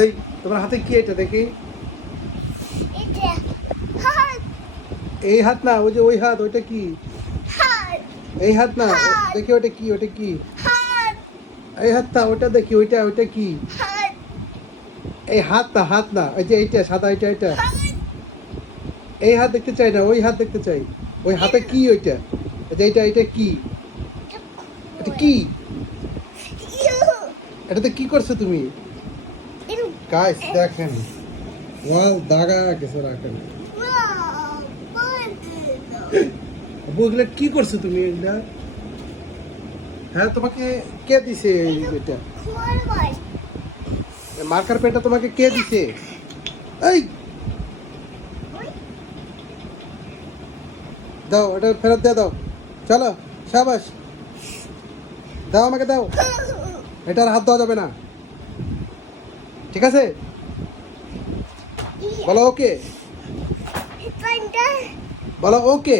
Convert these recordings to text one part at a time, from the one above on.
এই তোমার হাতে কি এটা দেখি? এই হাত না, ওই যে ওই হাত, ওইটা কি? এই হাত না, দেখি ওটা কি, ওটা কি? এই হাতটা, ওটা দেখি, ওইটা ওইটা কি? এই হাত না, হাত না, ওই যে এইটা সাদা, এটা এটা। এই হাত দেখতে চাই না, ওই হাত দেখতে চাই। ওই হাতে কি ওইটা? এই যে এইটা, এটা কি? এটা কি? এটাতে কি করছো তুমি? গাইস দেখেন, ওয়াল দাগা গেছে রাখেন। ওগুলো কি করছো তুমি এটা? হ্যাঁ, তোমাকে কে দিছে এটা? মার্কার পেনটা তোমাকে কে দিছে? এই দাও, ওটা ফেরত দিয়ে দাও। চলো, শাবাশ, দাও আমাকে, দাও। এটার হাত দেওয়া যাবে না, ঠিক আছে? বলো ওকে, বলো ওকে।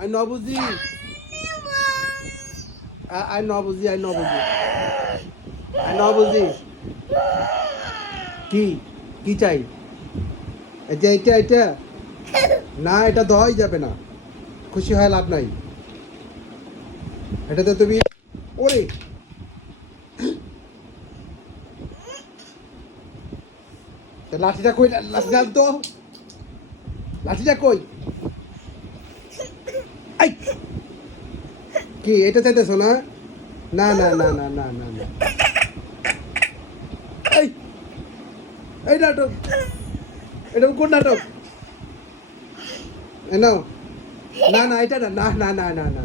আই ন বুঝি, আই ন বুঝি, আই ন বুঝি, আই ন বুঝি। কি কি চাই? এই যে এটা, এটা না, এটা দেওয়াই যাবে না, খুশি হয় লাভ নাই। এটাতে তুমি, ওরে লাঠিটা কই? লাঠিটা তো, লাঠিটা কই? এই কি এটা চাইতেছো না? না না না না না না না, এই এই নাটক, এটা কোন নাটক? নাও, না না, এটা না, না না না না না।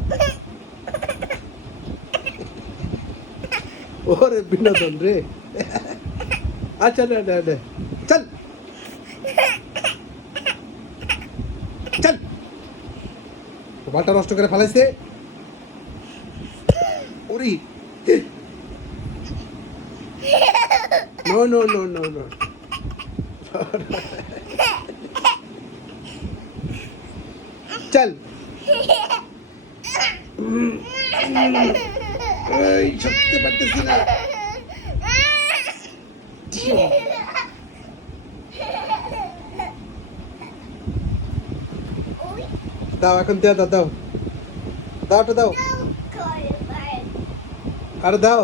ওরে বিনোদন রে। আচ্ছা, না না না, চল চল। বালটা নষ্ট করে ফেলাইছে। ওরে, no no no no no. চল, এই সত্যি পারতেছি না। দাও এখন, দাও দাও দাও, দাও, দাও, আরে দাও।